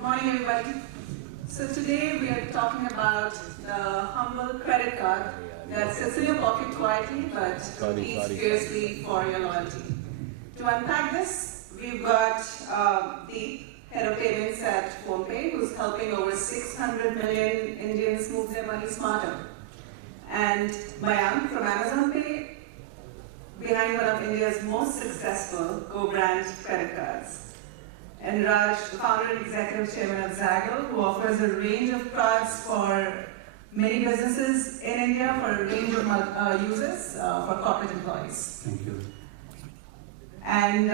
Good morning, everybody. So today we are talking about the humble credit card that sits in your pocket quietly but competes fiercely for your loyalty. To unpack this, we've got the head of payments at PhonePe, who's helping over 600 million Indians move their money smarter. And Mayank from Amazon Pay, behind one of India's most successful co-brand credit cards. And Raj, the founder and executive chairman of Zaggle, who offers a range of cards for many businesses in India for a range of users for corporate employees. Thank you. And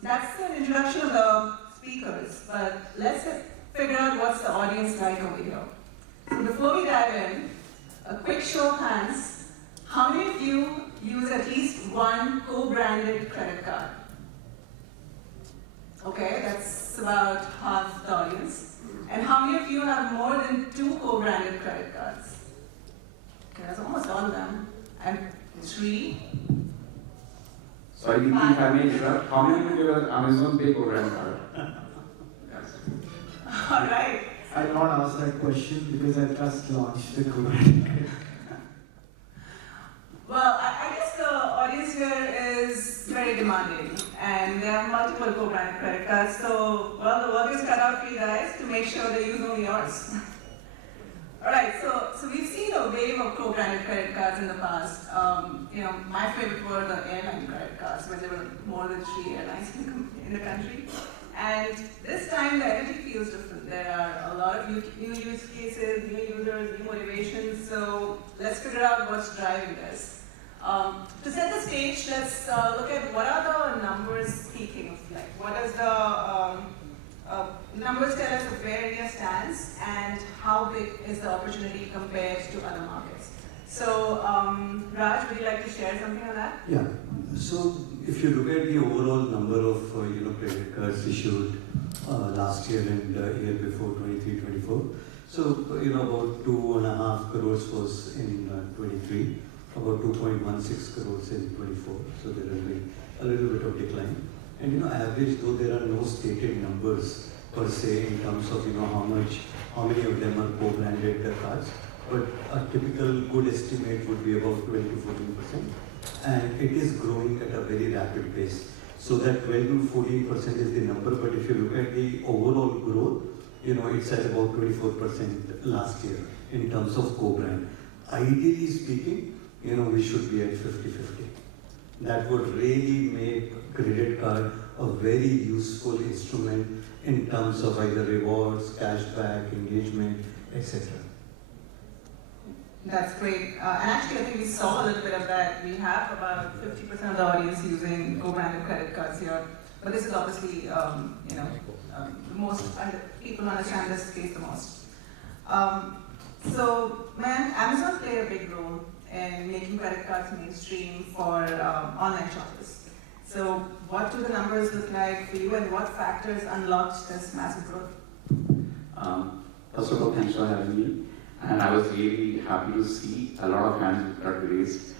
that's an introduction of the speakers, but let's figure out what's the audience like over here. So before we dive in, a quick show of hands. How many of you use at least one co-branded credit card? Okay, that's about half the audience. And how many of you have more than 2 co-branded credit cards? Okay, that's almost all of them. And 3? Sorry, if I may interrupt, how many of you have Amazon Pay co-brand card? All right. I did not ask that question because I just launched the co-brand. Well, I guess the audience here is very demanding, and there are multiple co-branded credit cards, so, well, the work is cut out for you guys to make sure they use only yours. All right, so we've seen a wave of co-branded credit cards in the past. My favorite were the airline credit cards, where there were more than 3 airlines in the country. And this time, the energy feels different. There are a lot of new use cases, new users, new motivations, so let's figure out what's driving this. To set the stage, let's look at what are the numbers speaking of. Like, what does the numbers tell us of where India stands and how big is the opportunity compared to other markets? So, Raj, would you like to share something on that? Yeah. So, if you look at the overall number of credit cards issued last year and year before, 23-24, so about 2.5 crores was in 23. About 2.16 crores in 24, so there has been a little bit of decline. And average, though there are no stated numbers per se in terms of how many of them are co-branded cards, but a typical good estimate would be about 12 to 14%, and it is growing at a very rapid pace. So that 12 to 14% is the number, but if you look at the overall growth, it's at about 24% last year in terms of co-brand. Ideally speaking, we should be at 50-50. That would really make credit card a very useful instrument in terms of either rewards, cashback, engagement, etc. That's great. And actually, I think we saw a little bit of that. We have about 50% of the audience using co-branded credit cards here. But this is obviously, the most, people understand this case the most. So, Amazon played a big role in making credit cards mainstream for online shoppers. So what do the numbers look like for you, and what factors unlocked this massive growth? First of all, thanks for having me. And I was really happy to see a lot of hands that were raised.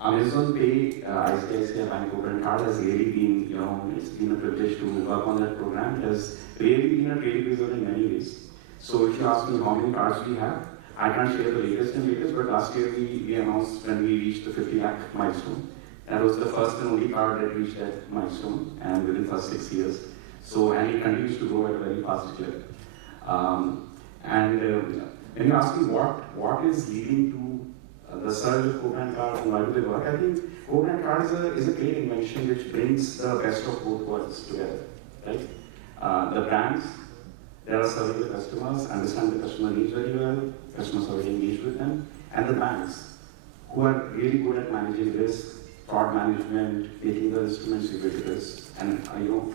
Amazon Pay, ICICI Bank co-brand card has really been, it's been a privilege to work on that program. It has really been a trailblazer in many ways. So if you ask me how many cards we have, I can't share the latest, but last year we announced when we reached the 50 lakh milestone. That was the first and only card that reached that milestone, and within the first 6 years. So, and it continues to grow at a very fast clip. When you ask me what is leading to the surge of co-brand cards and why do they work, I think co-brand card is a great invention which brings the best of both worlds together, right? The brands, they are serving the customers, understand the customer needs very well, customers are very engaged with them, and the banks, who are really good at managing risk, fraud management, making the instruments ubiquitous, and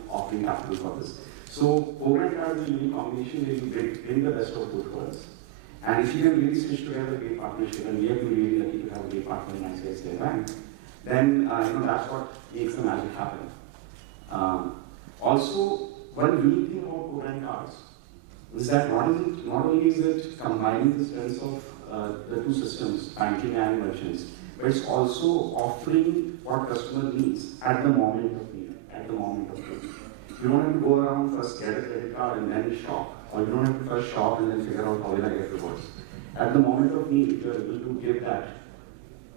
offering capital for this. So, co-brand card is a unique combination where you bring the best of both worlds. And if you can really stitch together a great partnership, and we have been really lucky to have a great partner in ICICI Bank, then that's what makes the magic happen. Also, one unique thing about co-brand cards is that not only is it combining the strengths of the two systems, banking and merchants, but it's also offering what customer needs at the moment of need, at the moment of need. You don't have to go around first get a credit card and then shop, or you don't have to first shop and then figure out how will I get rewards. At the moment of need, if you're able to give that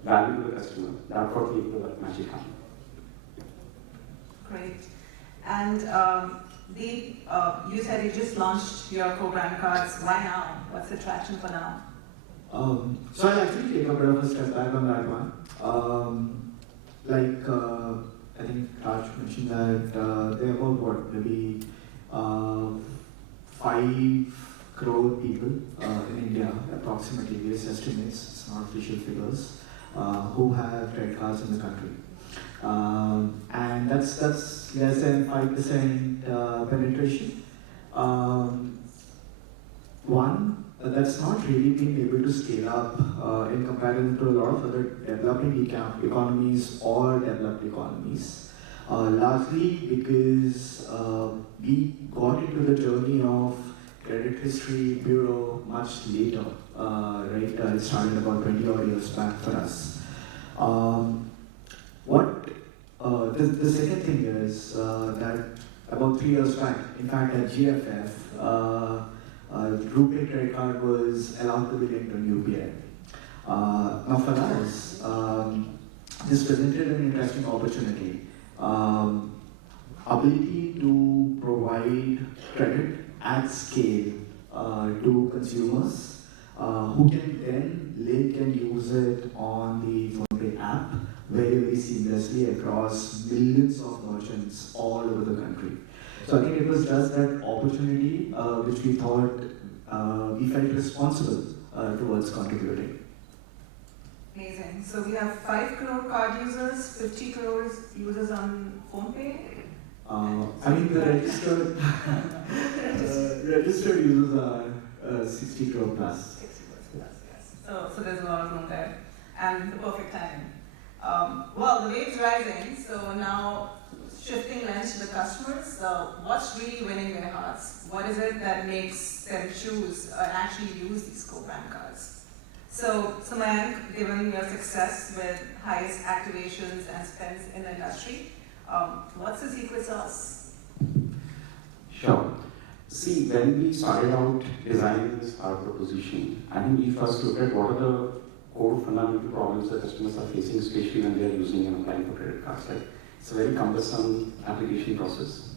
value to the customer, that's what makes the magic happen. Great. And you said you just launched your co-brand cards. Why now? What's the traction for now? So I'll actually take a bit of a step back on that one. I think Raj mentioned that there are about what, maybe 5 crore people in India, approximately, various estimates, it's not official figures, who have credit cards in the country. And that's less than 5% penetration. That's not really been able to scale up in comparison to a lot of other developing economies or developed economies. Largely because we got into the journey of credit history bureau much later, right? It started about 20 odd years back for us. The second thing is that about 3 years back, in fact at GFF, RuPay credit card was allowed to be linked on UPI. Now for us, this presented an interesting opportunity. Ability to provide credit at scale to consumers who can then link and use it on the FinTech app very, very seamlessly across millions of merchants all over the country. So I think it was just that opportunity which we thought we felt responsible towards contributing. Amazing. So we have 5 crore card users, 50 crore users on PhonePe. I mean, the registered users are 60 crore plus. 60 crore plus, yes. So there's a lot of room there. And the perfect timing. Well, the wave's rising, so now shifting lens to the customers. What's really winning their hearts? What is it that makes them choose or actually use these co-brand cards? So Mayank, given your success with highest activations and spends in the industry, what's the secret sauce? Sure. See, when we started out designing this card proposition, I think we first looked at what are the core fundamental problems that customers are facing, especially when they are using and applying for credit cards. Right? It's a very cumbersome application process.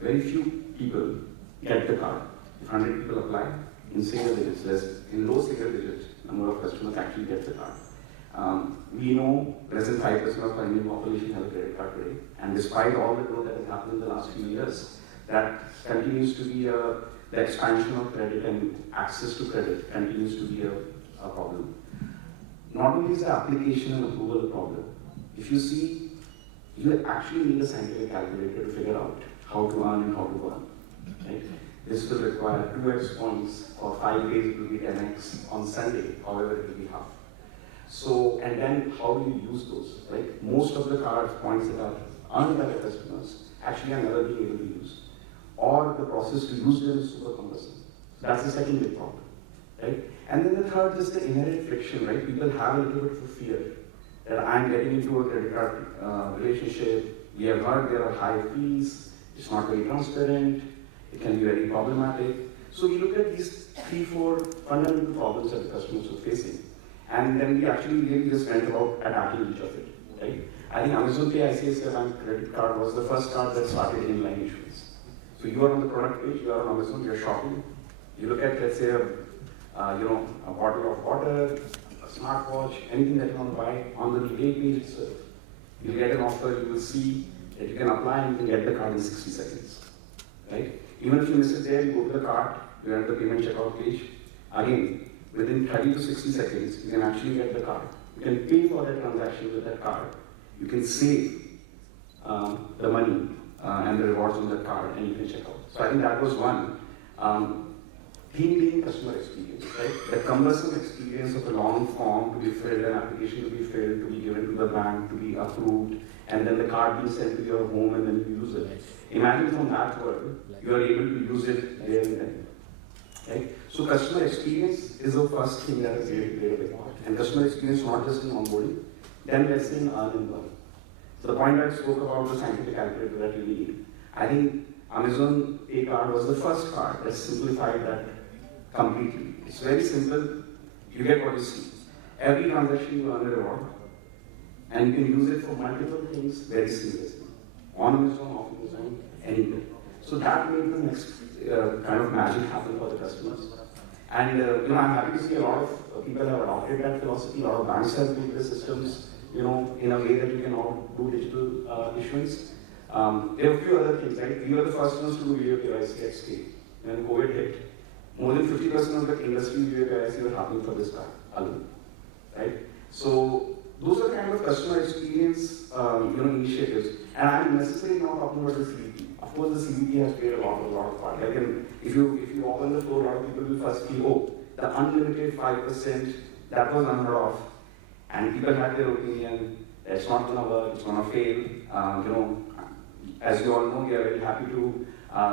Very few people get the card. If 100 people apply, in single digits, in low single digits, number of customers actually get the card. We know less than 5% of our Indian population has a credit card today, and despite all the growth that has happened in the last few years, that continues to be the expansion of credit and access to credit continues to be a problem. Not only is the application and approval a problem, if you see, you actually need a scientific calculator to figure out how to earn and how to earn. Right? This will require 2x points for 5 days, it will be 10x on Sunday, however it will be half. So, and then how do you use those, right? Most of the card points that are earned by the customers actually are never being able to use. Or the process to use them is super cumbersome. That's the second big problem, right? And then the third is the inherent friction, right? People have a little bit of fear that I'm getting into a credit card relationship. We have heard there are high fees, it's not very transparent, it can be very problematic. So we look at these 3-4 fundamental problems that the customers are facing. And then we actually really just went about attacking each of it, right? I think Amazon Pay ICICI Bank credit card was the first card that started inline issuance. So you are on the product page, you are on Amazon, you're shopping. You look at, let's say, a bottle of water, a smartwatch, anything that you want to buy on the day page itself. You get an offer, you will see that you can apply and you can get the card in 60 seconds, right? Even if you miss it there, you go to the card, you enter the payment checkout page. Again, within 30 to 60 seconds, you can actually get the card. You can pay for that transaction with that card. You can save the money and the rewards on that card, and you can check out. So I think that was one. Theme being customer experience, right? The cumbersome experience of a long form to be filled, an application to be filled, to be given to the bank, to be approved, and then the card being sent to your home and then you use it. Imagine from that world, you are able to use it there and then. Right? So customer experience is the first thing that is really played a big part. And customer experience not just in onboarding, then let's say in earn and learn. So the point I spoke about the scientific calculator that you need, I think Amazon Pay card was the first card that simplified that completely. It's very simple. You get what you see. Every transaction you earn a reward, and you can use it for multiple things very seamlessly. On Amazon, off Amazon, anywhere. So that made the next kind of magic happen for the customers. And I'm happy to see a lot of people have adopted that philosophy. A lot of banks have built the systems, in a way that you can all do digital issuance. There are a few other things, right? We were the first ones to do video KYC at scale. When COVID hit, more than 50% of the industry video KYC were happening for this card alone, right? So those are kind of customer experience, initiatives. And I'm necessarily not talking about the CVP. Of course, the CVP has played a lot of part. Like if you walk on the floor, a lot of people will first feel, oh, the unlimited 5%, that was unheard of. And people had their opinion, it's not going to work, it's going to fail. As you all know, we are very happy to,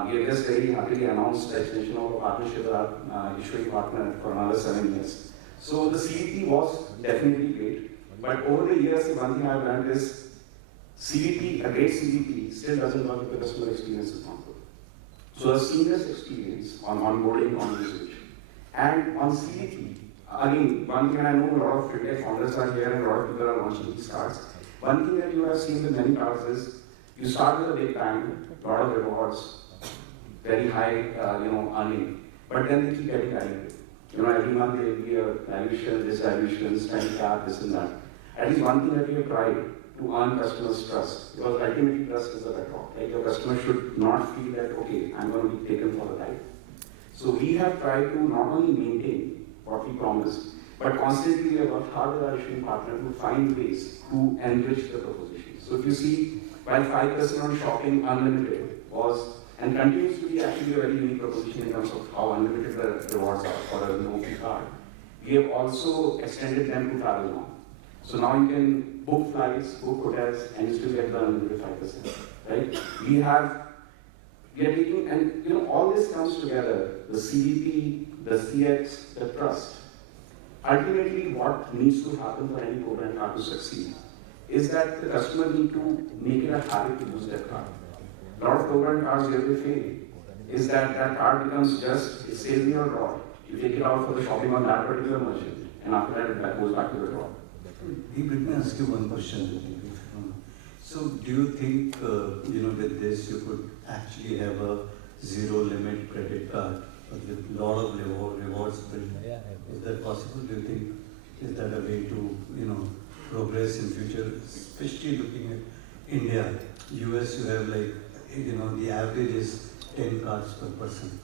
we have just very happily announced the extension of a partnership with our issuing partner for another 7 years. So the CVP was definitely great, but over the years, the one thing I've learned is CVP, a great CVP, still doesn't work if the customer experience is not good. So a seamless experience on onboarding, on usage. And on CVP, again, one thing I know a lot of FinTech founders are here and a lot of people are launching these cards. One thing that you have seen with many cards is you start with a big bang, a lot of rewards, very high, earning, but then they keep getting diluted. Every month there will be a dilution, this dilution, spend cap, this and that. At least one thing that we have tried to earn customers' trust, because ultimately trust is the bedrock. Like your customer should not feel that, okay, I'm going to be taken for the ride. So we have tried to not only maintain what we promised, but constantly we have worked hard with our issuing partner to find ways to enrich the proposition. So if you see, while 5% on shopping unlimited was and continues to be actually a very unique proposition in terms of how unlimited the rewards are for a no-fee card, we have also extended them to travel now. So now you can book flights, book hotels, and you still get the unlimited 5%, right? We are taking, and all this comes together, the CVP, the CX, the trust. Ultimately, what needs to happen for any co-brand card to succeed is that the customer need to make it a habit to use that card. A lot of co-brand cards where they fail is that card becomes just, it stays in your drawer. You take it out for the shopping on that particular merchant, and after that, it goes back to the drawer. Let me ask you one question. So do you think, with this you could actually have a zero limit credit card with a lot of rewards built? Is that possible? Do you think, is that a way to, progress in future? Especially looking at India, US, you have the average is 10 cards per person.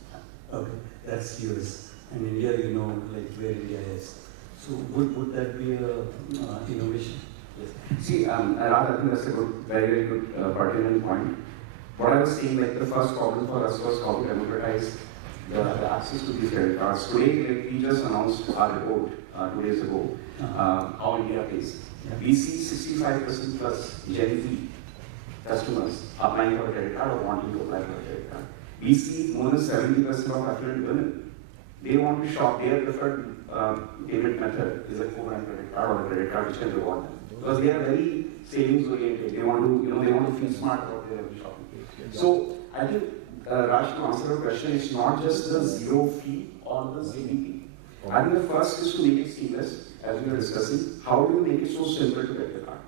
Okay, that's US. And India, where India is. So would that be a innovation? Yes. See, Raj, I think that's a very, very good pertinent point. What I was saying, the first problem for us was how to democratize the access to these credit cards. Today, we just announced our report 2 days ago, how India pays. Yeah. We see 65% plus Gen Z customers applying for a credit card or wanting to apply for a credit card. We see more than 70% of affluent women. They want to shop. Their preferred payment method is a co-brand credit card or a credit card which can reward them. Because they are very savings oriented. They want to feel smart about their every shopping. So I think, Raj, to answer your question, it's not just the zero fee or the CVP. I think the first is to make it seamless, as we were discussing. How do you make it so simple to get the card,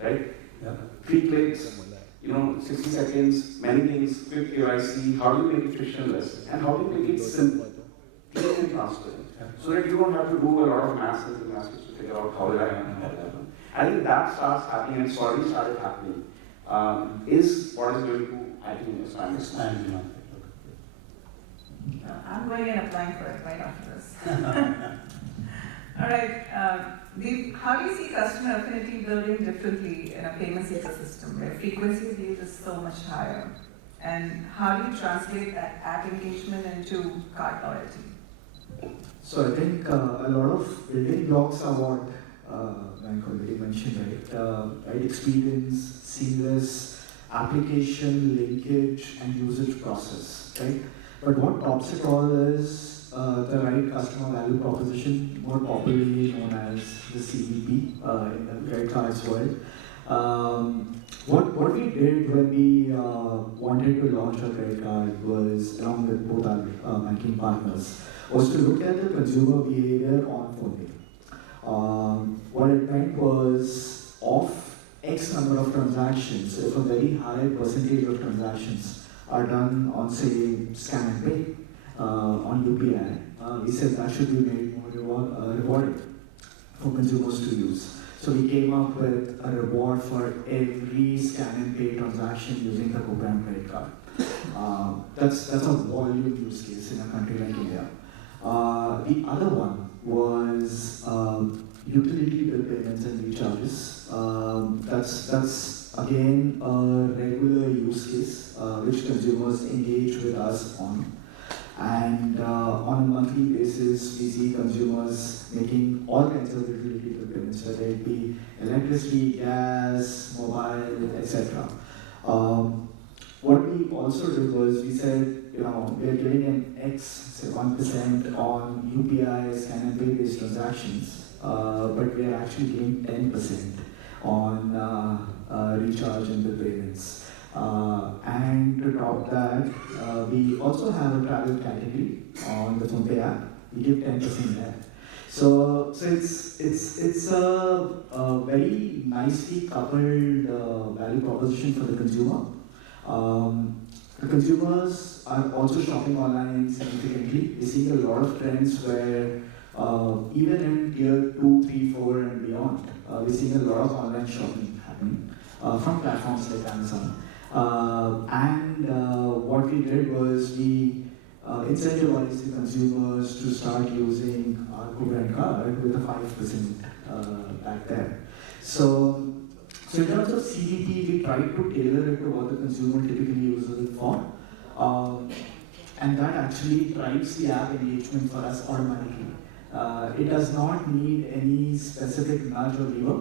right? Yeah. 3 clicks, 60 seconds, many things, quick KYC. How do you make it frictionless? And how do you make it simple, clear and transparent? So that you don't have to do a lot of maths and gymnastics to figure out how will I happen. I think that starts happening, and it's already started happening, is what is going to, I think, expand this. I'm going and applying for it right after this. All right. How do you see customer affinity building differently in a payments ecosystem where frequency of use is so much higher? And how do you translate that app engagement into card loyalty? So I think a lot of building blocks are what Mike already mentioned, right? Experience, seamless application, linkage, and usage process, right? But what tops it all is the right customer value proposition, more popularly known as the CVP in the credit cards world. What we did when we wanted to launch a credit card was, along with both our banking partners, was to look at the consumer behavior on phone. What it meant was, of X number of transactions, if a very high percentage of transactions are done on, say, scan and pay on UPI, we said that should be made more rewarding for consumers to use. So we came up with a reward for every scan and pay transaction using the co-brand credit card. That's a volume use case in a country like India. The other one was utility bill payments and recharges. That's again a regular use case which consumers engage with us on. And on a monthly basis, we see consumers making all kinds of utility bill payments, whether it be electricity, gas, mobile, etc. What we also did was we said, we are giving an X, say 1% on UPI scan and pay based transactions, but we are actually giving 10% on recharge and bill payments. And to top that, we also have a travel category on the PhonePe app. We give 10% there. So it's a very nicely coupled value proposition for the consumer. The consumers are also shopping online significantly. We're seeing a lot of trends where even in tier 2, 3, 4 and beyond, we're seeing a lot of online shopping happening from platforms like Amazon. What we did was we incentivized the consumers to start using our co-brand card with a 5% back there. So in terms of CDP, we tried to tailor it to what the consumer typically uses it for. And that actually drives the app engagement for us automatically. It does not need any specific nudge or lever.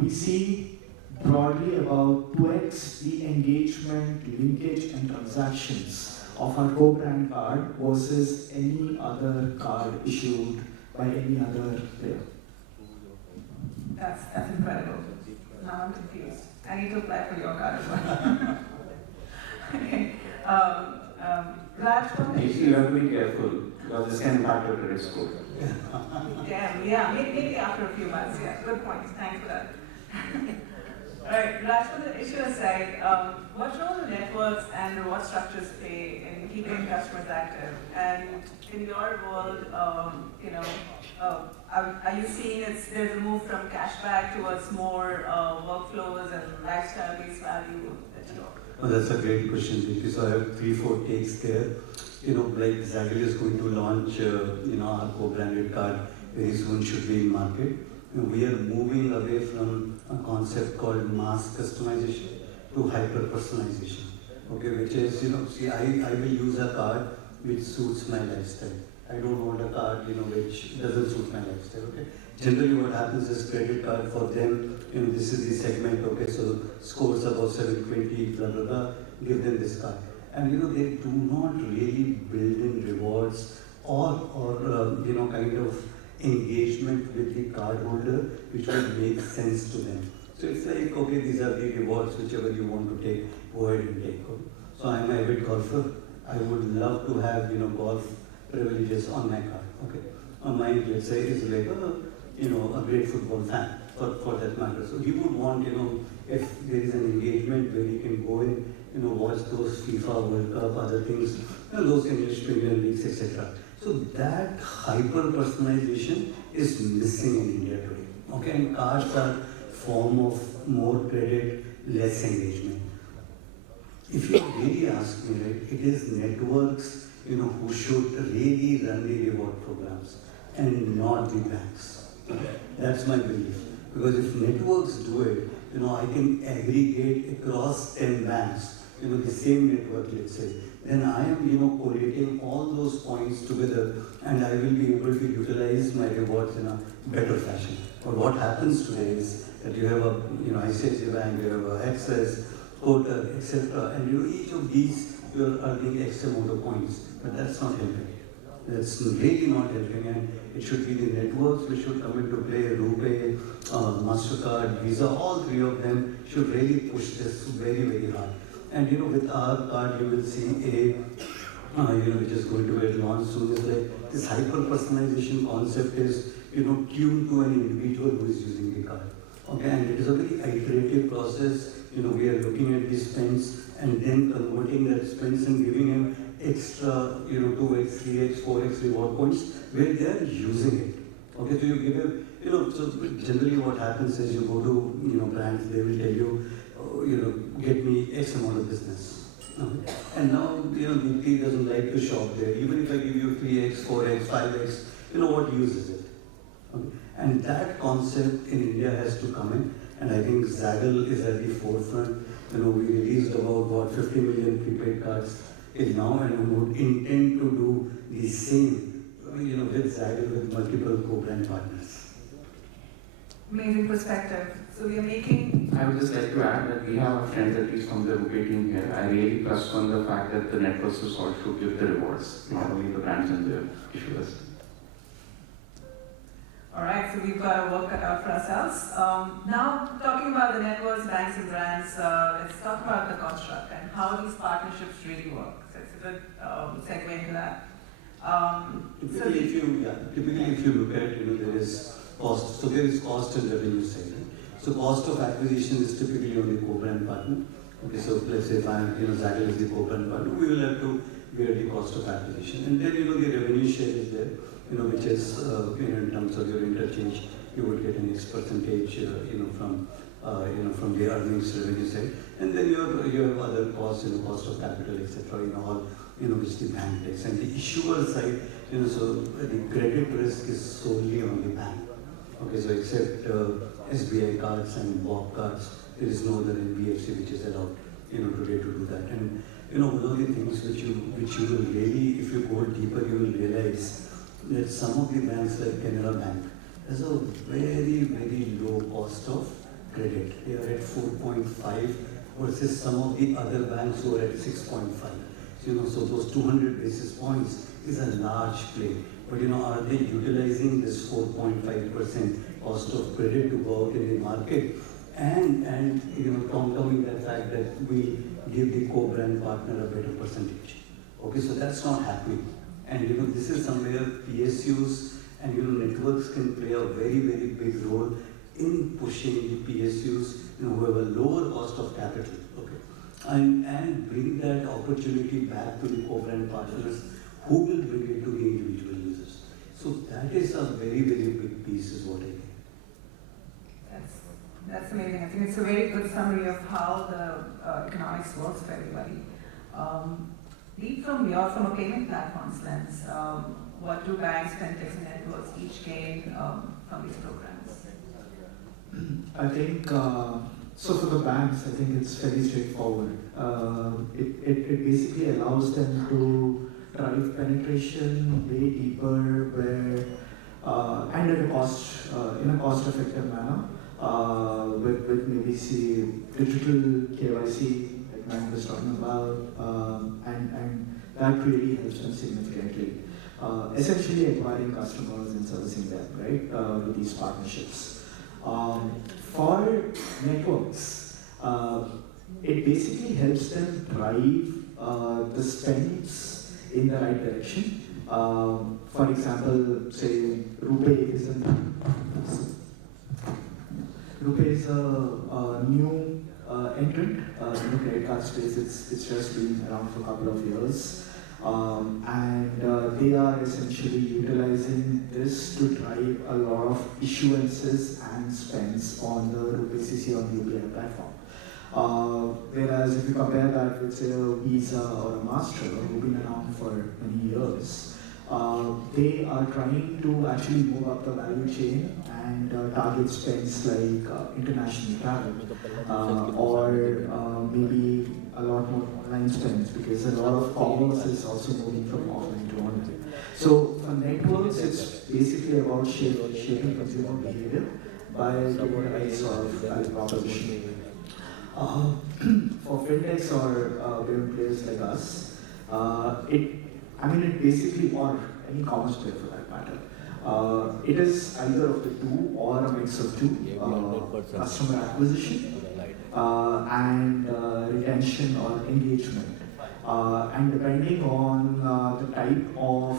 We see broadly about 2x the engagement, linkage, and transactions of our co-brand card versus any other card issued by any other player. That's incredible. Now I'm confused. I need to apply for your card as well. Okay. Raj, You have to be careful because this can impact your credit score. Damn, yeah, maybe after a few months, yeah. Good point, thanks for that. Alright, Raj, for the issue aside, what role do networks and reward structures play in keeping customers active? And in your world, are you seeing there's a move from cashback towards more workflows and lifestyle-based value? Well, that's a great question, Vicky. So I have 3-4 takes there. Like Zaggle is going to launch, our co-branded card very soon, should be in market. We are moving away from a concept called mass customization to hyper personalization. Okay, which is, I will use a card which suits my lifestyle. I don't want a card, which doesn't suit my lifestyle. Okay. Generally, what happens is credit card for them, this is the segment. Okay, so scores above 720, blah blah blah. Give them this card, and they do not really build in rewards or kind of engagement with the cardholder, which would make sense to them. So it's like, okay, these are the rewards, whichever you want to take, go ahead and take. Okay? So I'm an avid golfer. I would love to have, golf privileges on my card. Okay, mine, let's say, is like a great football fan for that matter. So he would want, if there is an engagement where he can go in, watch those FIFA World Cup, other things, those English Premier Leagues, etc. So that hyper personalization is missing in India today. Okay, and cards are form of more credit, less engagement. If you really ask me, right, it is networks, who should really run the reward programs and not the banks. That's my belief. Because if networks do it, I can aggregate across 10 banks, the same network, let's say, then I am, collating all those points together and I will be able to utilize my rewards in a better fashion. But what happens today is that you have a, ICICI Bank, you have a Access, Kotak, etc. And each of these, you're earning X amount of points, but that's not helping. That's really not helping, and it should be the networks which should come into play. RuPay, MasterCard, Visa, all three of them should really push this very, very hard. And with our card, you will see which is going to get launched soon. Is like this hyper personalization concept is tuned to an individual who is using the card. Okay, and it is a very iterative process. We are looking at these spends and then converting that spends and giving him extra, 2x, 3x, 4x reward points where they are using it. Okay, so you give him, so generally what happens is you go to, brands, they will tell you, get me X amount of business. Okay. And now, Deepti doesn't like to shop there. Even if I give you 3x, 4x, 5x, what use is it? Okay. And that concept in India has to come in, and I think Zaggle is at the forefront. We released about 50 million prepaid cards till now, and we would intend to do the same, with Zaggle, with multiple co-brand partners. Amazing perspective. So we are making. I would just like to add that we have friends at least from the RuPay team here. I really trust on the fact that the networks of sort should give the rewards, not only the brands and the issuers. All right, so we've got to work cut out for ourselves. Now, talking about the networks, banks, and brands, let's talk about the construct and how these partnerships really work. So it's a good segue into that. Typically, if you look at, there is cost. So there is cost and revenue side. Right? So cost of acquisition is typically on the co-brand partner. Okay, so let's say if Zaggle is the co-brand partner, we will have to bear the cost of acquisition, and then the revenue share is there. Which is, in terms of your interchange, you would get an X percentage, from the earnings revenue side. And then you have other costs, cost of capital, etc., all, which the bank takes. And the issuer side, so the credit risk is solely on the bank. Okay, so except SBI cards and BOB cards, there is no other NBFC which is allowed, today to do that. And, one of the things which you will really, if you go deeper, you will realize that some of the banks like Canara Bank has a very, very low cost of credit. They are at 4.5 versus some of the other banks who are at 6.5. So those 200 basis points is a large play. But are they utilizing this 4.5% cost of credit to go out in the market and compounding the fact that we give the co-brand partner a better percentage? Okay, so that's not happening. And this is somewhere PSUs and networks can play a very, very big role in pushing the PSUs who have a lower cost of capital, okay, and bring that opportunity back to the co-brand partners who will bring it to the individual users. So that is a very, very big piece, is what I think. That's amazing. I think it's a very good summary of how the economics works for everybody. Lead from a payment platforms lens, what do banks, FinTechs, and networks each gain from these programs? I think, so for the banks, I think it's fairly straightforward. It basically allows them to drive penetration way deeper and at a cost, in a cost-effective manner, with maybe digital KYC, like Matt was talking about, and that really helps them significantly. Essentially acquiring customers and servicing them, right, with these partnerships. For networks, it basically helps them drive the spends in the right direction. For example, say RuPay is a new entrant in the credit card space. It's just been around for a couple of years. And they are essentially utilizing this to drive a lot of issuances and spends on the RuPay CC on the UPI platform. Whereas if you compare that with say a Visa or a Master who've been around for many years, they are trying to actually move up the value chain and target spends like international travel or maybe a lot more online spends because a lot of commerce is also moving from offline to online. So for networks, it's basically about shaping consumer behavior by giving the right sort of value proposition. For FinTechs or payment players like us, it basically, or any commerce player for that matter. It is either of the two or a mix of two, customer acquisition and retention or engagement. And depending on the type of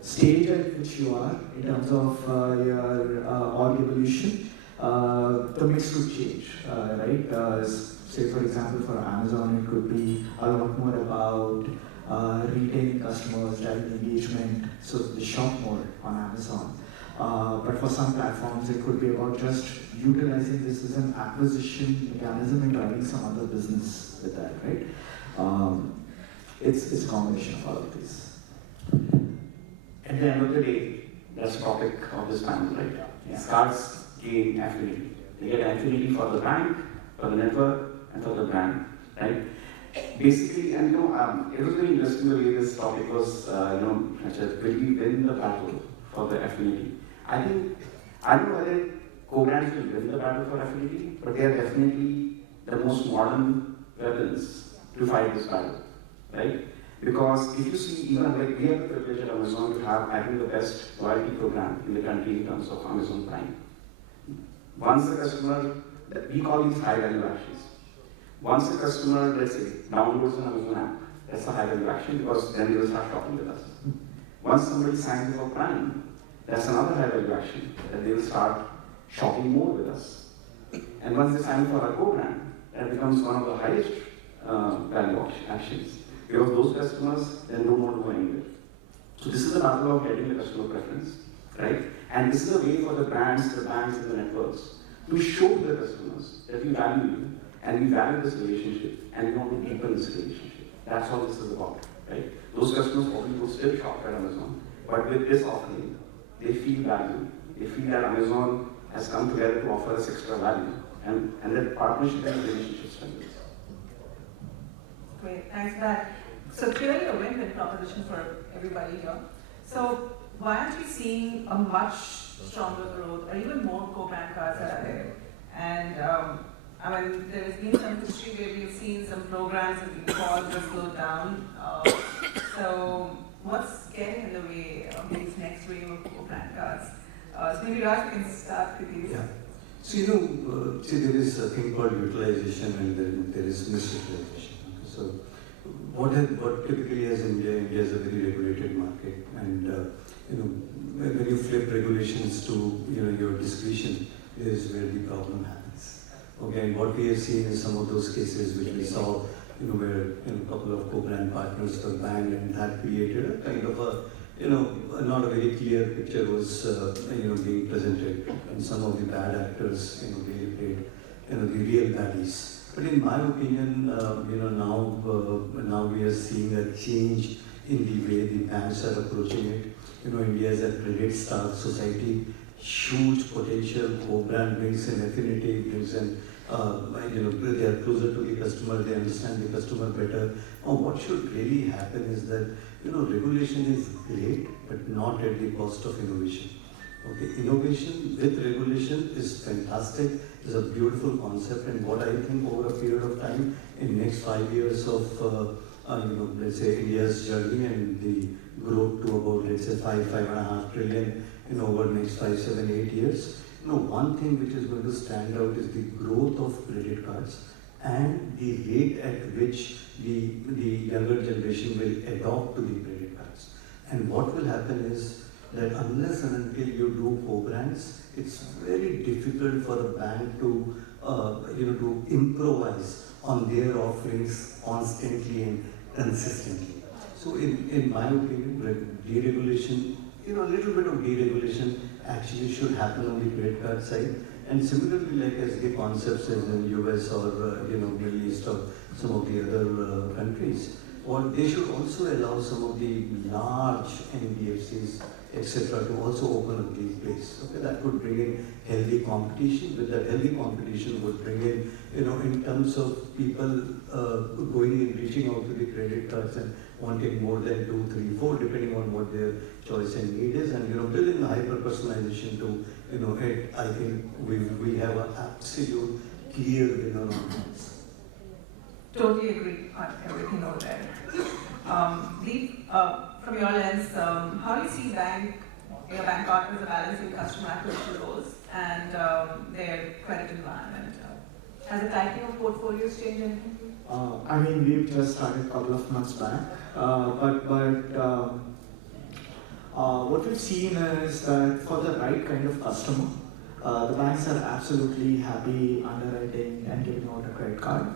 stage at which you are in terms of your org evolution, the mix could change, right? Say for example for Amazon, it could be a lot more about retaining customers, driving engagement, so they shop more on Amazon. But for some platforms, it could be about just utilizing this as an acquisition mechanism and driving some other business with that, right? It's a combination of all of these. At the end of the day, that's the topic of this panel, right? Yeah. Cards gain affinity. They get affinity for the bank, for the network, and for the brand, right? Basically, and it was very interesting the way this topic was, will we win the battle for the affinity? I don't know whether co-brands will win the battle for affinity, but they are definitely the most modern weapons to fight this battle, right? Because if you see, even like we have the privilege at Amazon to have, I think, the best loyalty program in the country in terms of Amazon Prime. Once the customer, we call these high value actions. Once the customer, let's say, downloads an Amazon app, that's a high value action because then they will start shopping with us. Once somebody signs up for Prime, that's another high value action, that they will start shopping more with us. And once they sign up for our co-brand, that becomes one of the highest value actions. Because those customers then don't want to go anywhere. So this is the battle of getting the customer preference, right? And this is a way for the brands, the banks, and the networks to show the customers that we value you and we value this relationship and we want to deepen this relationship. That's all this is about, right? Those customers probably will still shop at Amazon, but with this offering, they feel value. They feel that Amazon has come together to offer us extra value, and that partnership and relationship strengthens. Great, thanks for that. So clearly a win-win proposition for everybody here. So why aren't we seeing a much stronger growth or even more co-brand cards that are there? And there has been some history where we've seen some programs that have been paused or slowed down. So what's getting in the way of these next wave of co-brand cards? So maybe Raj, we can start with you. Yeah. So there is a thing called utilization and then there is misutilization. So what typically as India is a very regulated market, and when you flip regulations to your discretion is where the problem happens. Okay, and what we have seen in some of those cases which we saw, where a couple of co-brand partners were banned, and that created a kind of a not a very clear picture was being presented, and some of the bad actors really played the real baddies. But in my opinion, now we are seeing a change in the way the banks are approaching it. India is a credit-starved society, huge potential. Co-brand brings in affinity, brings in, they are closer to the customer, they understand the customer better. What should really happen is that, regulation is great, but not at the cost of innovation. Okay, innovation with regulation is fantastic. It's a beautiful concept, and what I think over a period of time, in next 5 years of let's say India's journey and the growth to about let's say 5.5 trillion over next 5, 7, 8 years. One thing which is going to stand out is the growth of credit cards and the rate at which the younger generation will adopt to the credit cards. And what will happen is that unless and until you do co-brands, it's very difficult for a bank to to improvise on their offerings constantly and consistently. So in my opinion, deregulation, a little bit of deregulation actually should happen on the credit card side. And similarly, like as the concepts in the US or Middle East or some of the other countries, or they should also allow some of the large NBFCs, etc., to also open up these places. Okay, that would bring in healthy competition. With that healthy competition would bring in, in terms of people going and reaching out to the credit cards and wanting more than 2, 3, 4, depending on what their choice and need is, and building hyper personalization to it. I think we have an absolute clear winner on this. Totally agree on everything over there. Deep, from your lens, how do you see your bank partners are balancing customer acquisition goals and their credit environment? Has the tightening of portfolios changed anything? I mean, we've just started a couple of months back, what we've seen is that for the right kind of customer, the banks are absolutely happy underwriting and giving out a credit card.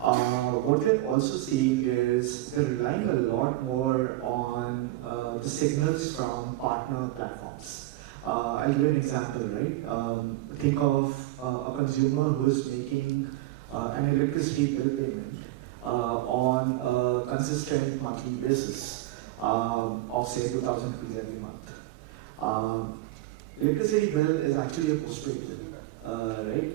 What we're also seeing is they're relying a lot more on the signals from partner platforms. I'll give you an example, right? Think of a consumer who's making an electricity bill payment on a consistent monthly basis of say 2,000 rupees every month. Electricity bill is actually a postpaid bill, right?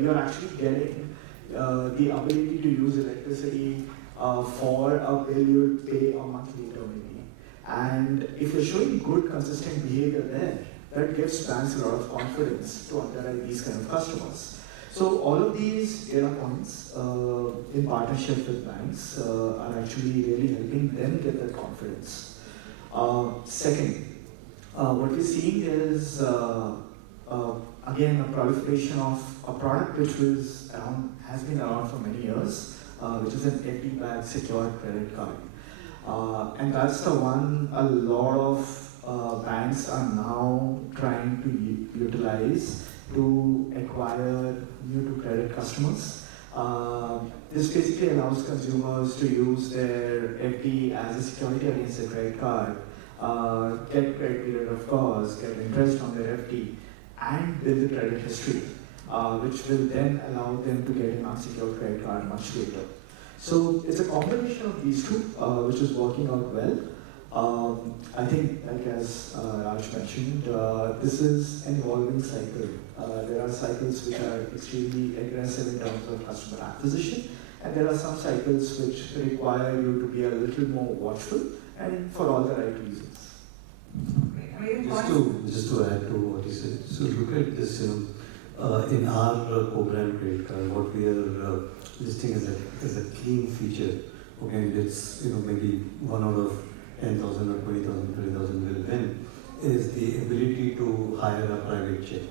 You're actually getting the ability to use electricity for a bill you would pay a month later maybe. And if you're showing good consistent behavior there, that gives banks a lot of confidence to underwrite these kind of customers. So all of these data points in partnership with banks are actually really helping them get that confidence. Second, what we're seeing is again a proliferation of a product which has been around for many years, which is an FD-backed secured credit card. And that's the one a lot of banks are now trying to utilize to acquire new-to-credit customers. This basically allows consumers to use their FD as a security against a credit card, get credit period of course, get interest on their FD, and build the credit history, which will then allow them to get an unsecured credit card much later. So it's a combination of these two, which is working out well. I think, like as Raj mentioned, this is an evolving cycle. There are cycles which are extremely aggressive in terms of customer acquisition, and there are some cycles which require you to be a little more watchful, and for all the right reasons. Just to add to what you said, so look at this, in our co-brand credit card, what we are listing as a clean feature. Okay, and it's maybe 1 out of 10,000 or 20,000, 30,000 will win, is the ability to hire a private jet.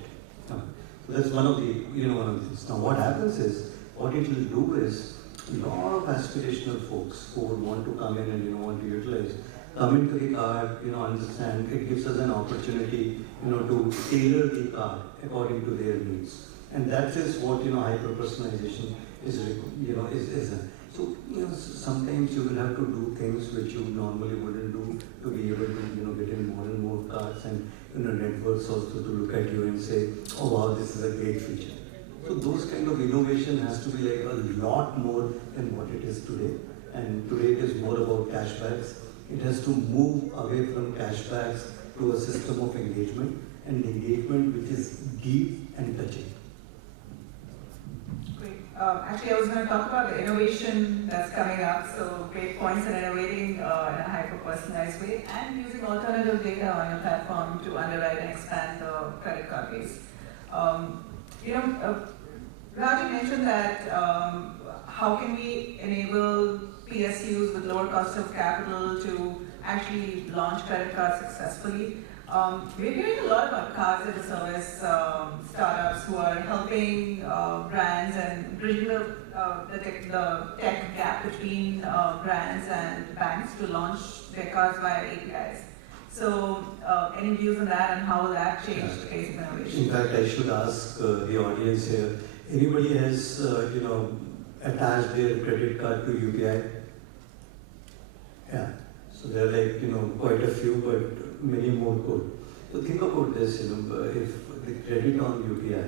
So that's one of the things. Now what happens is, what it will do is, a lot of aspirational folks who would want to come in and want to utilize, come into the card, understand, it gives us an opportunity, to tailor the card according to their needs. And that is what, hyper-personalization is. So, sometimes you will have to do things which you normally wouldn't do to be able to, get in more and more cards and, networks also to look at you and say, oh wow, this is a great feature. So those kind of innovation has to be like a lot more than what it is today. And today it is more about cashbacks. It has to move away from cashbacks to a system of engagement, and engagement which is deep and touching. Great. Actually, I was going to talk about the innovation that's coming up. So great points in innovating in a hyper-personalized way and using alternative data on your platform to underwrite and expand the credit card base. Raj mentioned that how can we enable PSUs with lower cost of capital to actually launch credit cards successfully. We're hearing a lot about cards as a service startups who are helping brands and bridging the tech gap between brands and banks to launch their cards via APIs. So, any views on that and how will that change the pace of innovation? In fact, I should ask the audience here, anybody has attached their credit card to UPI? Yeah. So there are like, quite a few, but many more could. So think about this, if the credit on UPI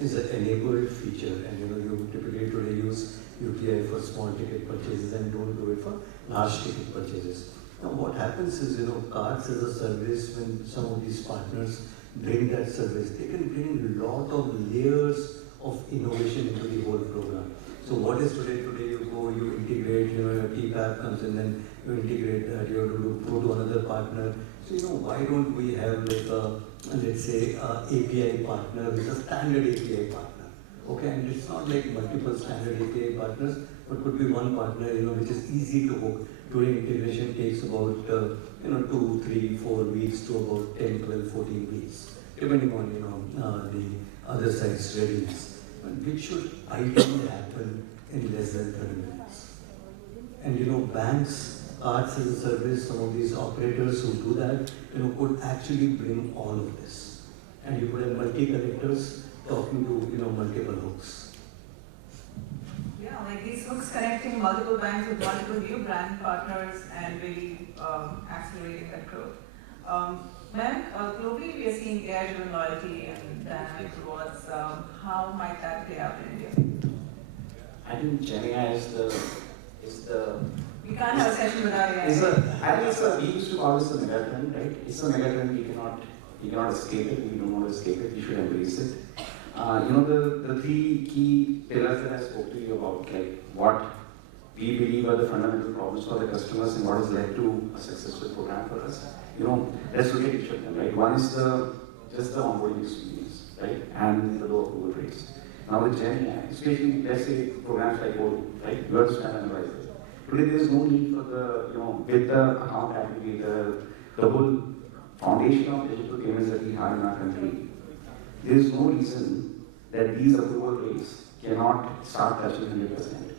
is an enabled feature, and you typically today use UPI for small ticket purchases and don't do it for large ticket purchases. Now what happens is, cards as a service, when some of these partners bring that service, they can bring a lot of layers of innovation into the whole program. So what is today? Today you go, you integrate, your TPAP comes in, then you integrate that, you have to go to another partner. So why don't we have like a, let's say, a API partner with a standard API partner? Okay, and it's not like multiple standard API partners, but could be one partner, which is easy to hook. Today integration takes about, 2, 3, 4 weeks to about 10, 12, 14 weeks, depending on, the other side's readiness. But which should ideally happen in less than 30 minutes. And banks, cards as a service, some of these operators who do that, could actually bring all of this. And you could have multi-connectors talking to, multiple hooks. Yeah, like these hooks connecting multiple banks with multiple new brand partners and really accelerating that growth. Ma'am, globally we are seeing AI-driven loyalty and dynamic rewards. How might that play out in India? I think GenAI is the We can't have a session without AI. I think we used to call this a megatrend, right? It's a megatrend. You cannot escape it. We don't want to escape it. We should embrace it. The three key pillars that I spoke to you about, like what we believe are the fundamental problems for the customers and what has led to a successful program for us. Let's look at each of them, right? One is just the onboarding experience, right? And the low approval rates. Now with GenAI, especially let's say programs like Odoo, right? You understand analyzer. Today there is no need for with the account aggregator, the whole foundation of digital payments that we have in our country. There is no reason that these approval rates cannot start touching 100%.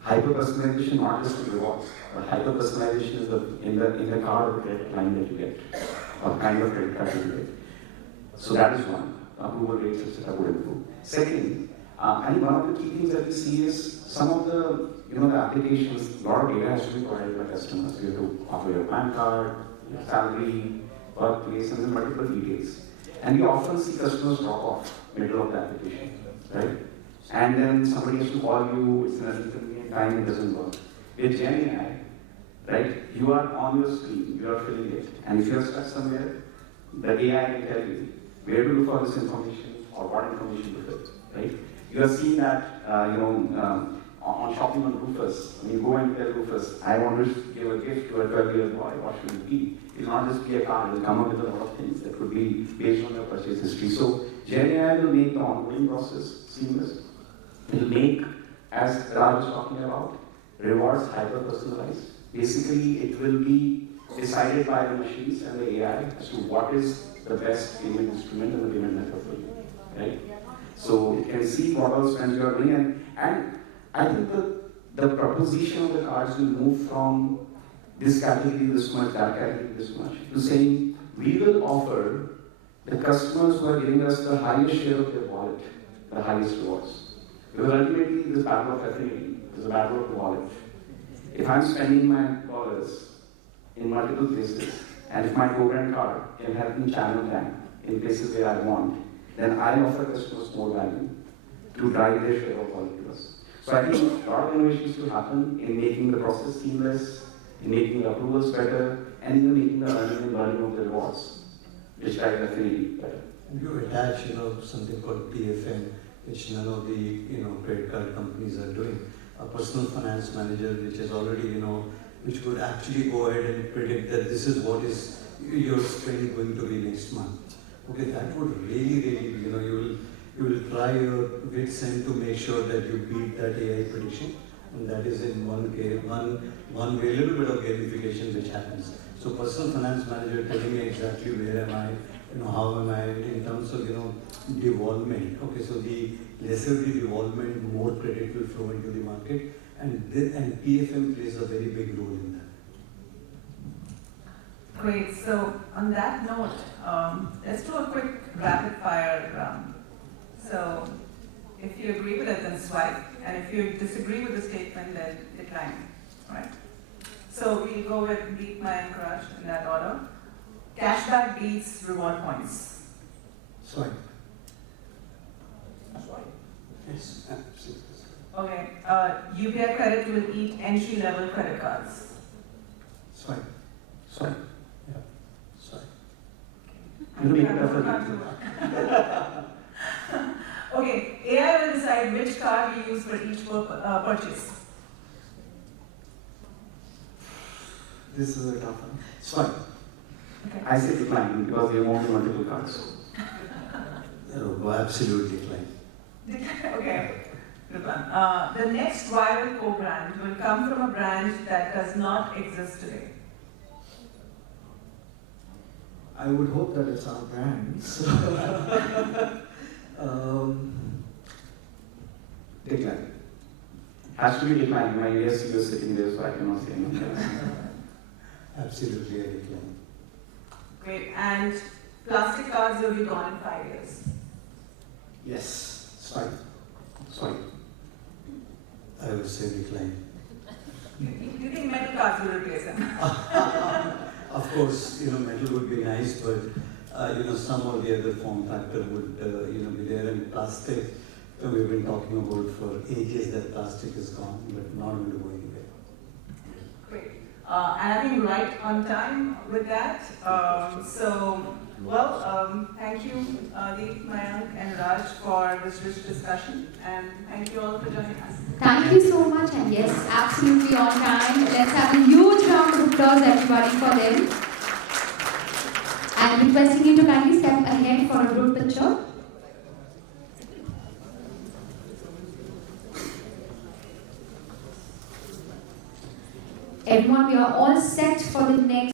Hyper-personalization, not just in rewards, but hyper-personalization is in the card or credit line that you get, or kind of credit card that you get. So that is one. Approval rates, etc. would improve. Second, I think one of the key things that we see is some of the applications, a lot of data has to be provided by customers. You have to offer your PAN card, your salary, workplace, and then multiple details. And we often see customers drop off middle of the application, right? And then somebody has to call you, it's an inconvenient time, it doesn't work. With GenAI, right, you are on your screen, you are filling it. And if you are stuck somewhere, the AI will tell you where to look for this information or what information to fill, right? You have seen that, on shopping on Rufus. When you go and tell Rufus, I want to give a gift to a 12-year-old boy, what should it be? It will not just be a card, it will come up with a lot of things that could be based on your purchase history. So GenAI will make the onboarding process seamless. It will make, as Raj was talking about, rewards hyper-personalized. Basically, it will be decided by the machines and the AI as to what is the best payment instrument and the payment method for you, right? So it can see what all spends you are doing, and I think the proposition of the cards will move from this category this much, that category this much, to saying we will offer the customers who are giving us the highest share of their wallet, the highest rewards. Because ultimately, this battle of affinity is a battle of the wallet. If I'm spending my dollars in multiple places, and if my co-brand card can help me channel them in places where I want, then I offer customers more value to drive their share of wallet to us. So I think a lot of innovations to happen in making the process seamless, in making the approvals better, and even making the earning and learning of the rewards, which drive affinity better. You attach, something called PFM, which none of the, credit card companies are doing. A personal finance manager, which is already, which could actually go ahead and predict that this is what is your spend going to be next month. Okay, that would really, you will try your wits end to make sure that you beat that AI prediction, and that is in one way, a little bit of gamification which happens. So personal finance manager telling me exactly where am I, how am I in terms of, devolvement. Okay, so the lesser the devolvement, more credit will flow into the market, and PFM plays a very big role in that. Great. So on that note, let's do a quick rapid fire round. So if you agree with it, then swipe, and if you disagree with the statement, then decline. All right? So we'll go with beat, mine, crush in that order. Cashback beats reward points. Swipe. Swipe. Yes, absolutely. Okay. UPI credit will eat entry-level credit cards. Swipe. Swipe. Yeah. Swipe. You make it effort. Okay, AI will decide which card you use for each purchase. This is a tough one. Swipe. Okay. I say decline because they want multiple cards. Absolutely decline. Okay. Good one. The next viral co-brand will come from a brand that does not exist today. I would hope that it's our brand. So, decline. Has to be declining. My yes, you are sitting there, so I cannot say anything else. Absolutely a decline. Great. And plastic cards will be gone in 5 years. Yes, strike. Sorry. I would say decline. You think metal cards will replace them? Of course, metal would be nice, but some or the other form factor would be there. And plastic, we've been talking about for ages that plastic is gone, but not going to go anywhere. Great. And I think right on time with that. Thank you, Deep, Mayank, and Raj for this rich discussion, and thank you all for joining us. Thank you so much, and yes, absolutely on time. Let's have a huge round of applause, everybody, for them. And requesting you to kindly step ahead for a group picture. Everyone, we are all set for the next